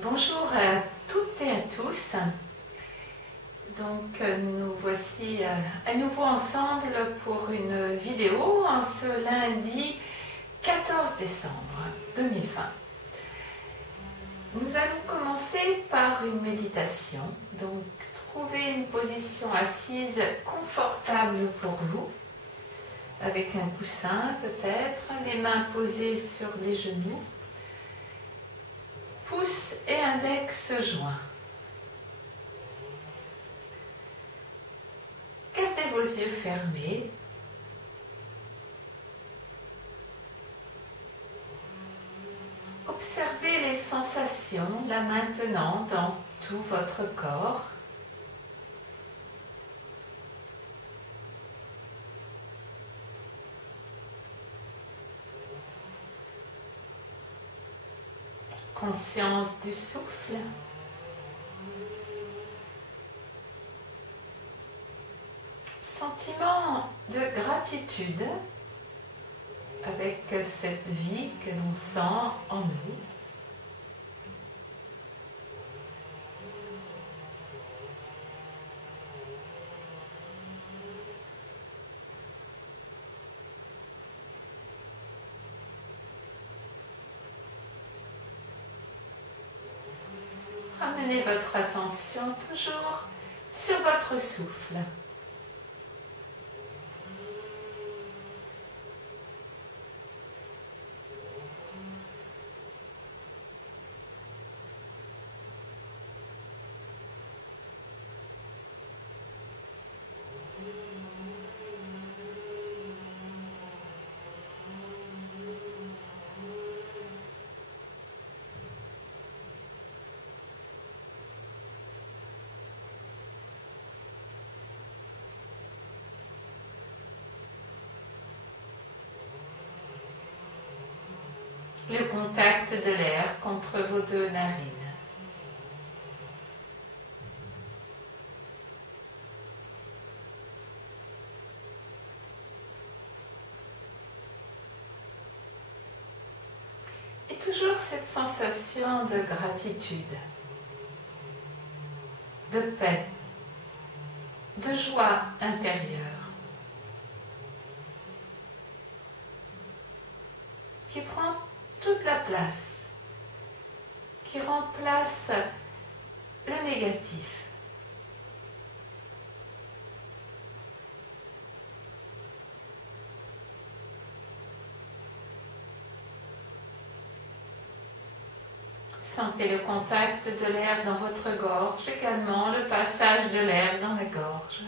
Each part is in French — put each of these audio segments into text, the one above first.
Bonjour à toutes et à tous. Donc nous voici à nouveau ensemble pour une vidéo en ce lundi 14 décembre 2020. Nous allons commencer par une méditation. Donc trouvez une position assise confortable pour vous, avec un coussin peut-être, les mains posées sur les genoux, pouce et index joints. Gardez vos yeux fermés. Observez les sensations là maintenant dans tout votre corps. Conscience du souffle. Sentiment de gratitude avec cette vie que l'on sent en nous. Ramenez votre attention toujours sur votre souffle. Le contact de l'air contre vos deux narines. Et toujours cette sensation de gratitude, de paix, de joie intérieure, qui prend toute la place, qui remplace le négatif. Sentez le contact de l'air dans votre gorge, également le passage de l'air dans la gorge.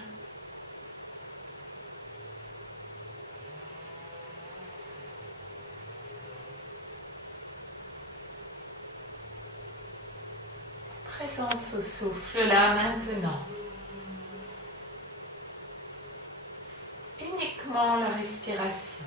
Présence au souffle, là, maintenant. Uniquement la respiration.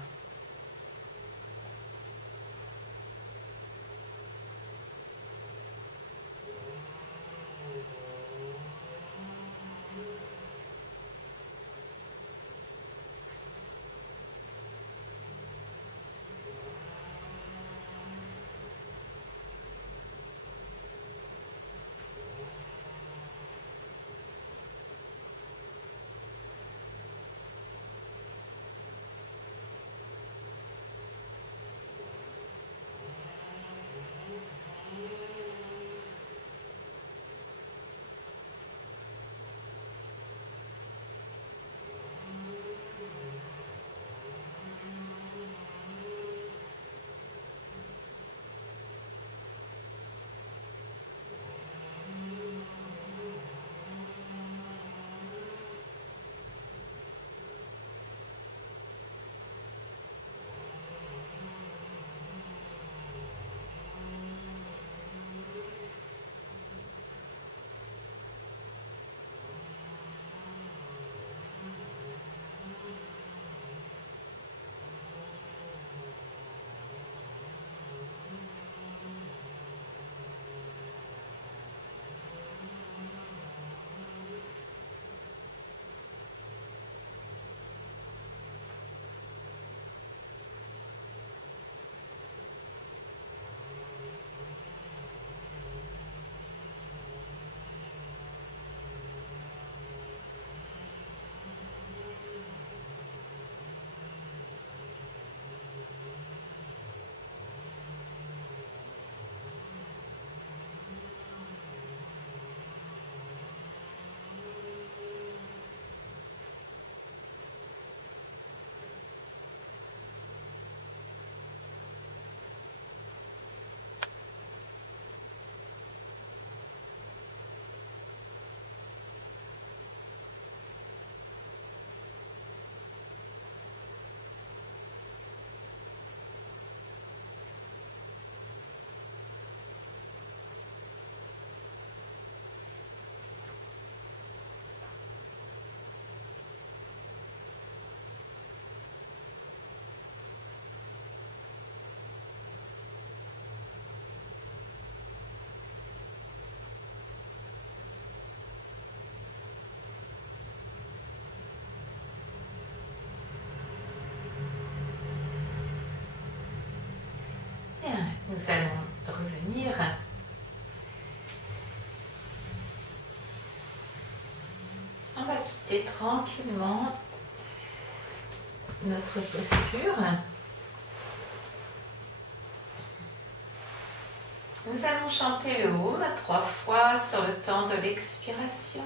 Nous allons revenir on va quitter tranquillement notre posture. Nous allons chanter le Om 3 fois sur le temps de l'expiration.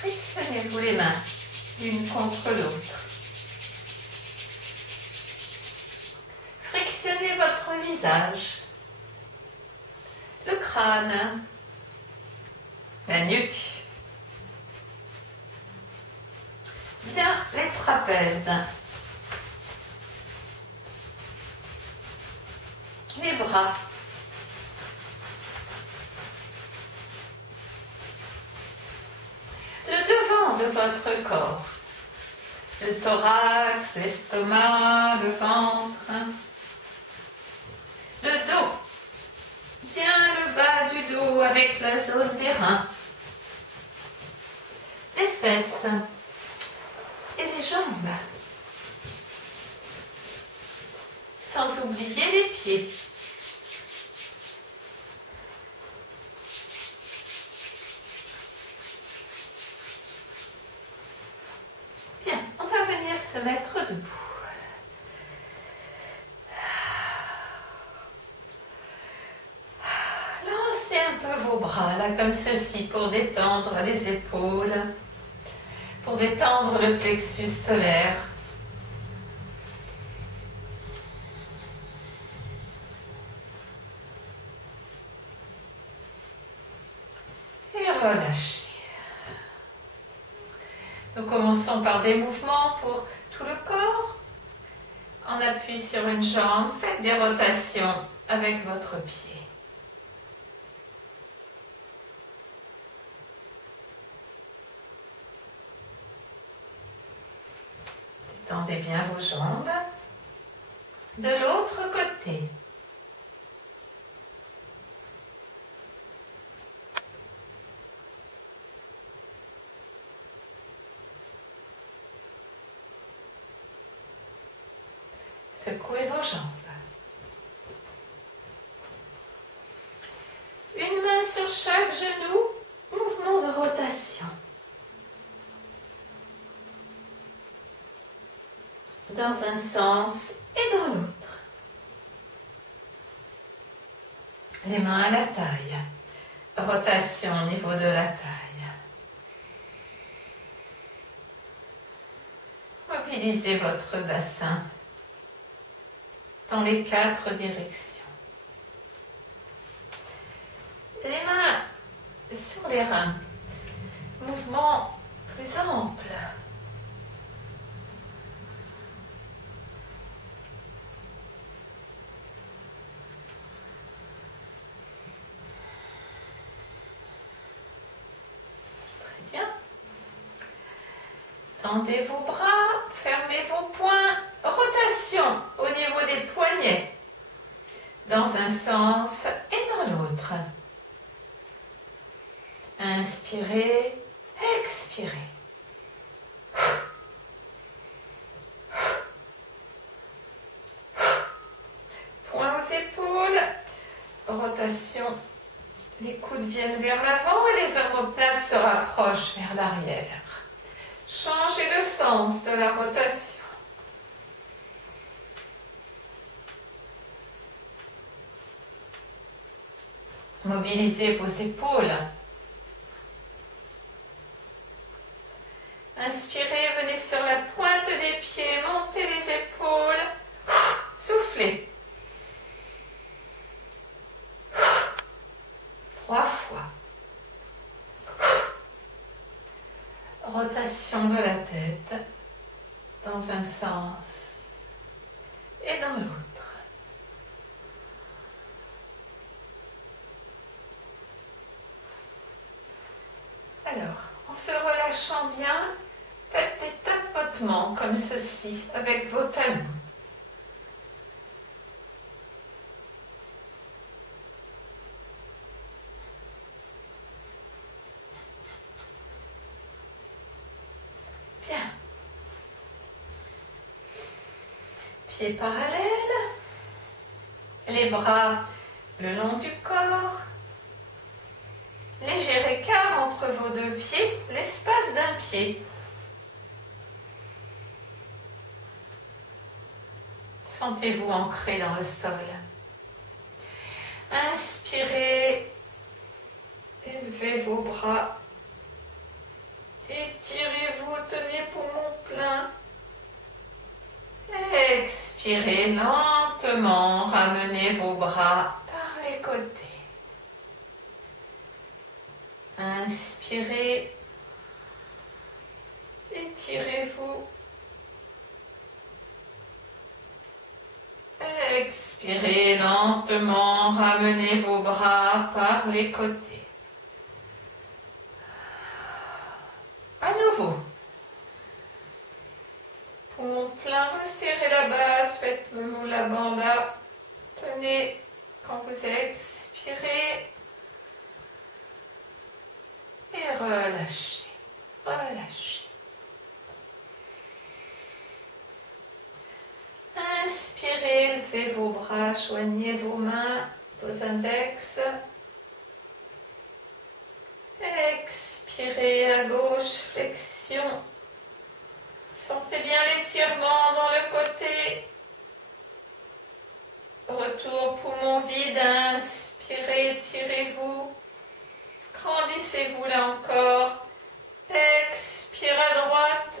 Frictionnez-vous les mains l'une contre l'autre. Frictionnez votre visage, le crâne, la nuque, bien les trapèzes, les bras, le devant de votre corps, le thorax, l'estomac, le ventre, le dos, bien le bas du dos avec la zone des reins, les fesses et les jambes, sans oublier les pieds. Bien, on va venir se mettre debout. Lancez un peu vos bras là comme ceci pour détendre les épaules, pour détendre le plexus solaire. Et relâchez. Nous commençons par des mouvements pour tout le corps. On appuie sur une jambe, faites des rotations avec votre pied. Tendez bien vos jambes. De l'autre côté. Secouez vos jambes. Une main sur chaque genou, mouvement de rotation. Dans un sens et dans l'autre. Les mains à la taille. Rotation au niveau de la taille. Mobilisez votre bassin dans les 4 directions. Les mains sur les reins. Mouvement plus ample. Très bien. Tendez vos bras, fermez vos poings. Rotation au niveau des poignets, dans un sens et dans l'autre. Inspirez, expirez. Poings aux épaules, rotation. Les coudes viennent vers l'avant et les omoplates se rapprochent vers l'arrière. Changez le sens de la rotation. Mobilisez vos épaules. Inspirez, venez dans un sens et dans l'autre. Alors, en se relâchant bien, faites des tapotements comme ceci avec vos talons. Bien. Pieds parallèles, les bras le long du corps. Léger écart entre vos deux pieds, l'espace d'un pied. Sentez-vous ancré dans le sol. Inspirez, élevez vos bras. Étirez-vous, tenez poumon plein. Expirez lentement, ramenez vos bras par les côtés. Inspirez, étirez-vous. Expirez lentement, ramenez vos bras par les côtés. À nouveau. Poumon plein, resserrez la base, faites le moula bandha. Tenez quand vous expirez. Et relâchez, relâchez. Inspirez, levez vos bras, joignez vos mains, vos index. Expirez à gauche, flexion. Sentez bien l'étirement dans le côté. Retour poumon vide, inspirez, étirez-vous. Grandissez-vous là encore. Expire à droite.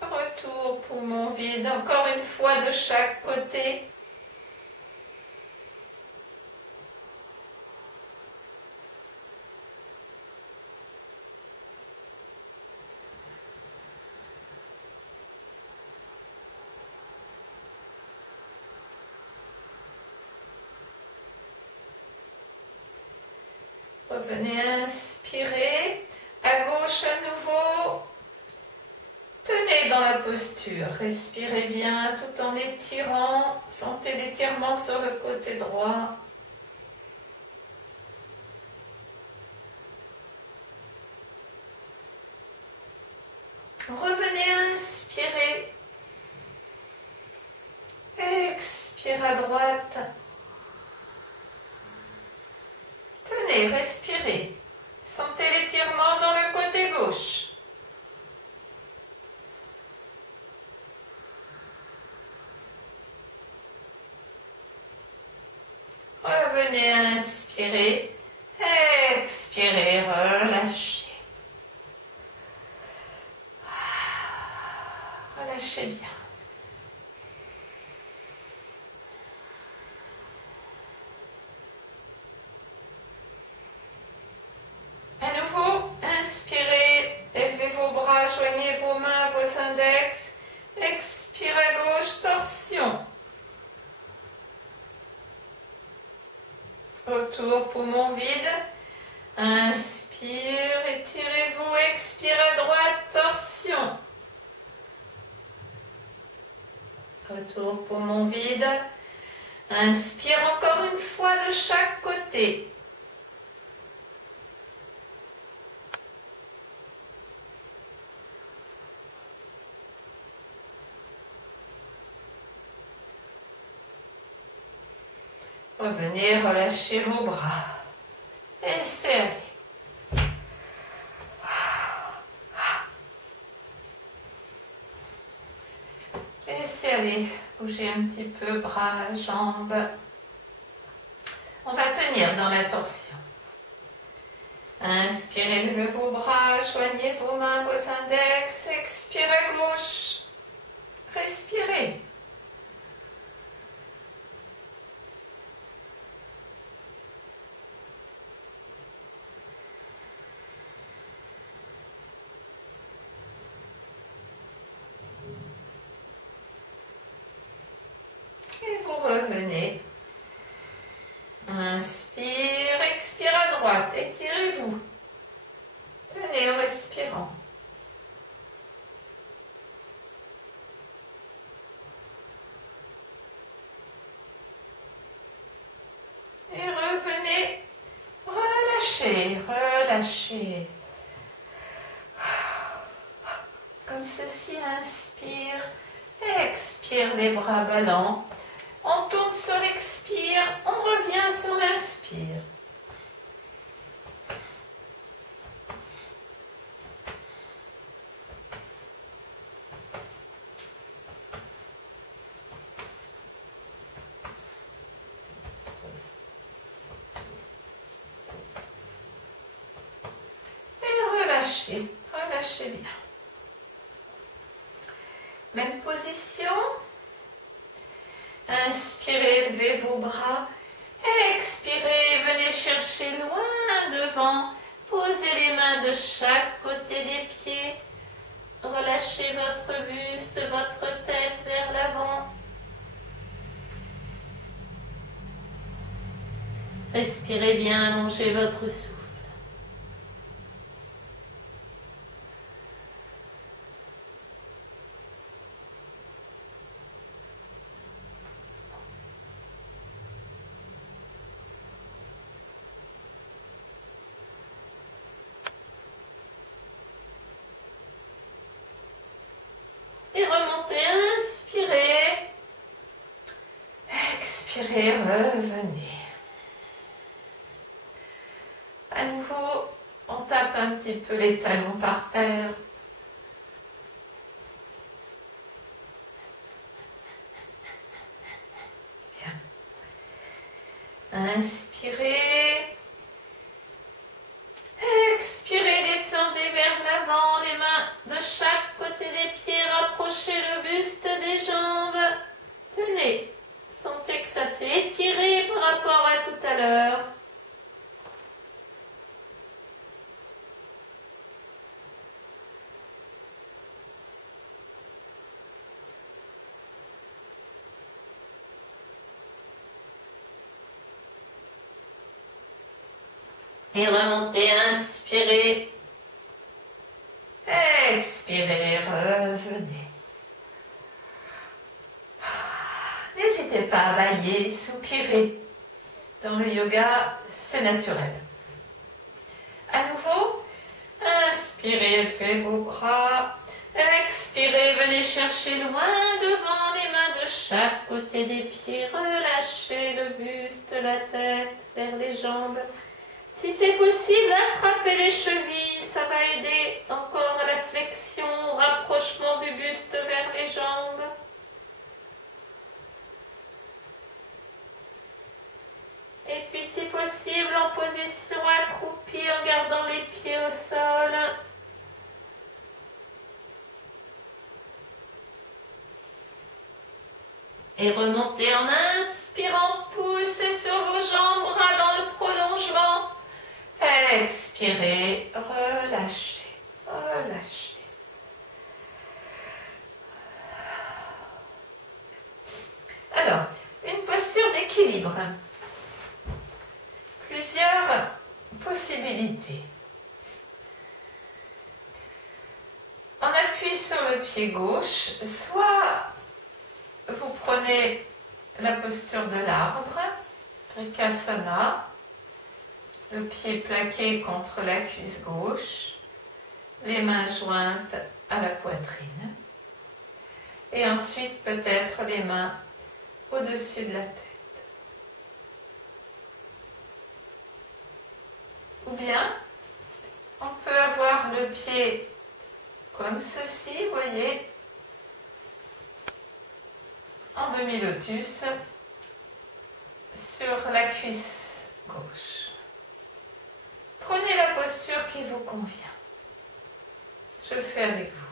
Retour poumon vide, encore une fois de chaque côté. Revenez inspirer, à gauche à nouveau, tenez dans la posture, respirez bien tout en étirant, sentez l'étirement sur le côté droit. Revenez inspirer, expire à droite. Tenez, respirez. Sentez l'étirement dans le côté gauche. Revenez inspirer. Expirez, relâchez. Relâchez bien. Joignez vos mains, vos index. Expire à gauche, torsion. Retour, poumon vide. Inspire, étirez-vous. Expire à droite, torsion. Retour, poumon vide. Inspire encore une fois de chaque côté. Revenez, relâchez vos bras. Et serrez. Et serrez. Bougez un petit peu, bras, jambes. On va tenir dans la torsion. Inspirez, levez vos bras, joignez vos mains, vos index. Expirez à gauche. Respirez. revenez. Inspire, expire à droite, étirez-vous. Tenez en respirant. Et revenez, relâchez, relâchez. Comme ceci, inspire, expire les bras ballants. On tourne sur l'expire, on revient sur l'inspire. Et relâchez, relâchez bien. Même position. Inspirez, levez vos bras. Expirez, venez chercher loin devant. Posez les mains de chaque côté des pieds. Relâchez votre buste, votre tête vers l'avant. Respirez bien, allongez votre souffle. Et remontez, inspirez. Expirez, revenez. À nouveau, on tape un petit peu les talons par terre. Bien. Inspirez. Expirez, descendez vers l'avant, les mains de chaque côté des pieds, rapprochez le buste des jambes. Tenez, sentez que ça s'est étiré par rapport à tout à l'heure. Et remontez, inspirez. Expirez, revenez. N'hésitez pas à bailler, soupirer. Dans le yoga, c'est naturel. À nouveau, inspirez, levez vos bras. Expirez, venez chercher loin devant, les mains de chaque côté des pieds. Relâchez le buste, la tête vers les jambes. Si c'est possible, attrapez les chevilles, ça va aider encore à la flexion, au rapprochement du buste vers les jambes. Et puis si possible, en position accroupie, en gardant les pieds au sol. Et remontez en inspirant, poussez sur vos jambes, bras dans le prolongement. Expirez, relâchez, relâchez. Alors, une posture d'équilibre. Plusieurs possibilités. On appuie sur le pied gauche, soit vous prenez la posture de l'arbre, Vrikasana, le pied plaqué contre la cuisse gauche, les mains jointes à la poitrine, et ensuite peut-être les mains au-dessus de la tête. Ou bien, on peut avoir le pied comme ceci, vous voyez, en demi-lotus sur la cuisse gauche. Prenez la posture qui vous convient. Je le fais avec vous.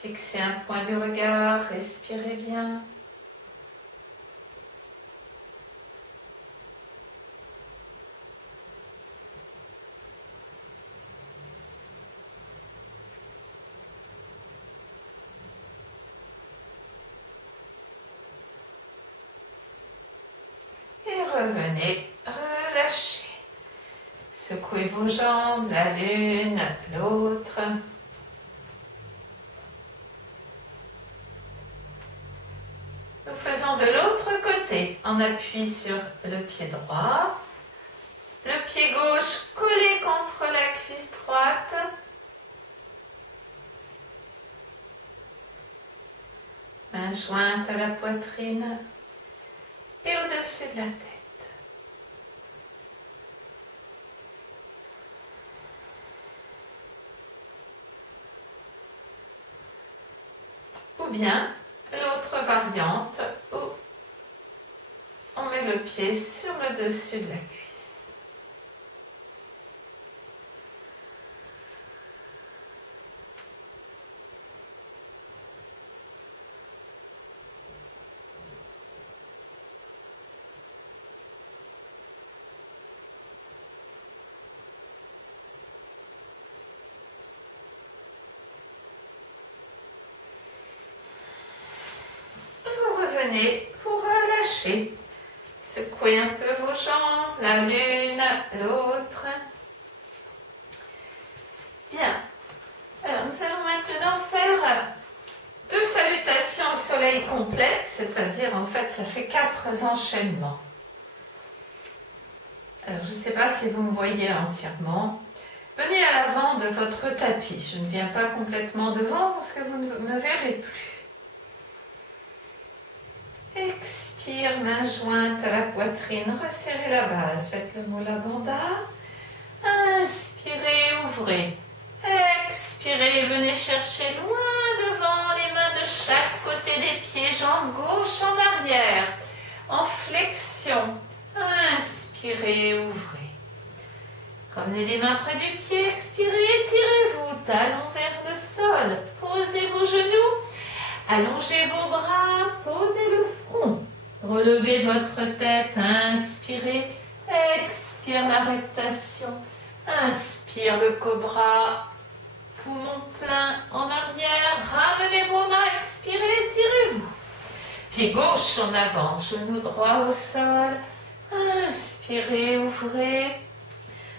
Fixez un point du regard, respirez bien. revenez, relâchez. Secouez vos jambes, la l'une, l'autre. Nous faisons de l'autre côté. On appuie sur le pied droit. Le pied gauche collé contre la cuisse droite. Main jointe à la poitrine et au-dessus de la tête. Ou bien l'autre variante où on met le pied sur le dessus de la cuisse. Revenez pour relâcher. Secouez un peu vos jambes, la l'une, l'autre. Bien. Alors, nous allons maintenant faire 2 salutations au soleil complètes, c'est-à-dire, en fait, ça fait 4 enchaînements. Alors, je ne sais pas si vous me voyez entièrement. Venez à l'avant de votre tapis. Je ne viens pas complètement devant parce que vous ne me verrez plus. Expire, main jointe à la poitrine, resserrez la base, faites le Mula Bandha. Inspirez, ouvrez. Expirez, venez chercher loin devant, les mains de chaque côté des pieds, jambes gauche en arrière, en flexion. Inspirez, ouvrez. Ramenez les mains près du pied, expirez, étirez-vous, talons vers le sol, posez vos genoux. Allongez vos bras, posez le front, relevez votre tête, inspirez, expire la reptation, inspire le cobra, poumon plein en arrière, ramenez vos mains, expirez, étirez-vous. Pied gauche en avant, genou droit au sol, inspirez, ouvrez,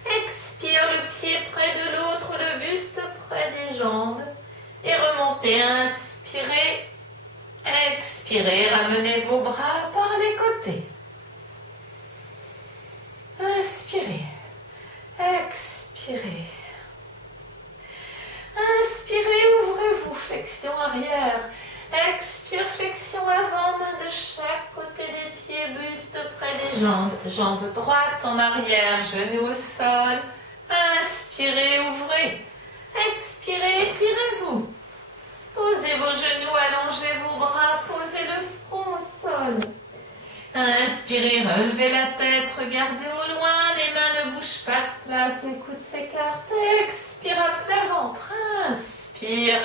expire le pied près de l'autre, le buste près des jambes et remontez, inspirez, expirez, ramenez vos bras par les côtés. Inspirez, expirez. Inspirez, ouvrez-vous, flexion arrière. Expire, flexion avant, main de chaque côté des pieds, buste près des jambes. Jambe droite en arrière, genou au sol. Inspirez, ouvrez. Expirez, étirez-vous. Posez vos genoux, allongez vos bras, posez le front au sol. Inspirez, relevez la tête, regardez au loin, les mains ne bougent pas de place, les coudes s'écartent. Expire à plat ventre, inspire.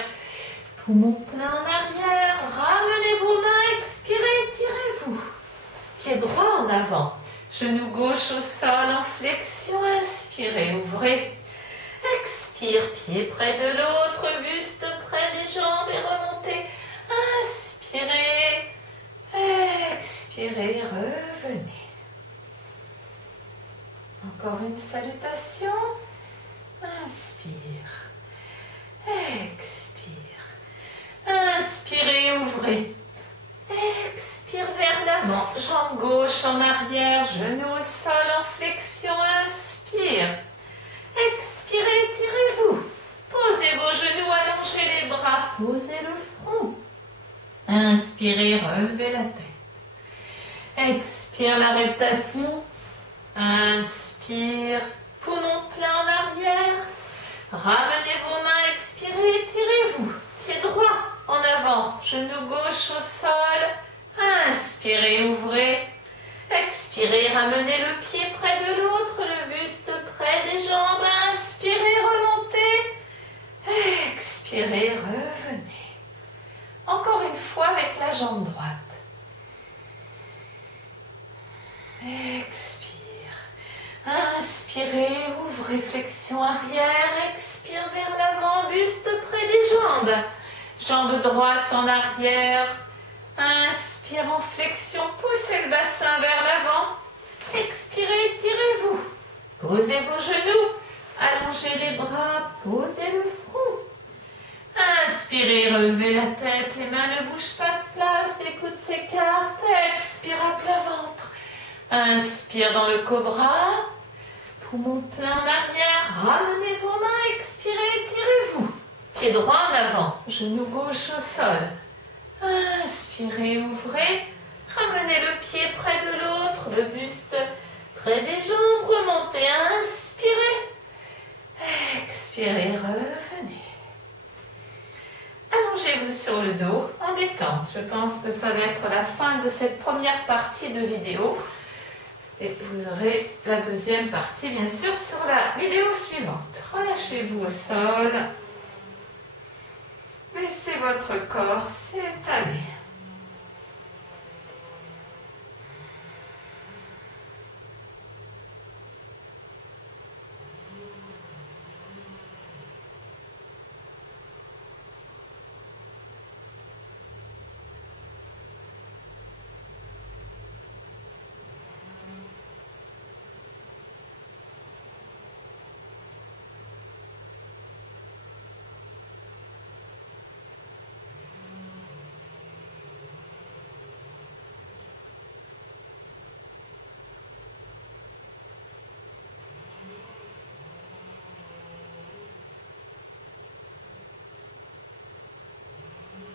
Poumon plein en arrière, ramenez vos mains, expirez, étirez-vous. Pied droit en avant, genou gauche au sol en flexion, inspirez, ouvrez. Expire, pied près de l'autre, buste près des jambes et remontez. Inspirez, expirez, revenez. Encore une salutation. Inspire, expire. Inspirez, ouvrez. Expire vers l'avant, jambe gauche en arrière, genou au sol en flexion, inspire. Expirez, étirez-vous. Posez vos genoux, allongez les bras, posez le front. Inspirez, relevez la tête. Expire la reptation. Inspire, poumon plein en arrière. Ramenez vos mains, expirez, étirez-vous. Pied droit en avant, genou gauche au sol. Inspirez, ouvrez. Expirez, ramenez le pied près de l'autre, le buste près des jambes. Inspirez, remontez. Expirez, revenez. Encore une fois avec la jambe droite. Expire. Inspirez, ouvrez, flexion arrière. Expire vers l'avant, buste près des jambes. Jambe droite en arrière. Inspire en flexion, poussez le bassin vers l'avant. Expirez, étirez-vous. Posez vos genoux. Allongez les bras. Posez le front. Inspirez, relevez la tête. Les mains ne bougent pas de place. Les coudes s'écartent. Expire à plat ventre. Inspire dans le cobra. Poumon plein en arrière. Ramenez vos mains. Expirez, étirez-vous. Pied droit en avant. Genou gauche au sol. Inspirez, ouvrez. Ramenez le pied près de l'autre, le buste près des jambes. Remontez, inspirez. Expirez, revenez. Allongez-vous sur le dos en détente. Je pense que ça va être la fin de cette première partie de vidéo. Et vous aurez la deuxième partie, bien sûr, sur la vidéo suivante. Relâchez-vous au sol. Laissez votre corps s'étaler.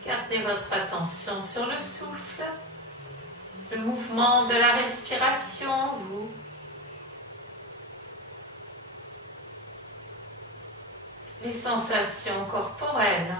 Gardez votre attention sur le souffle, le mouvement de la respiration, les sensations corporelles.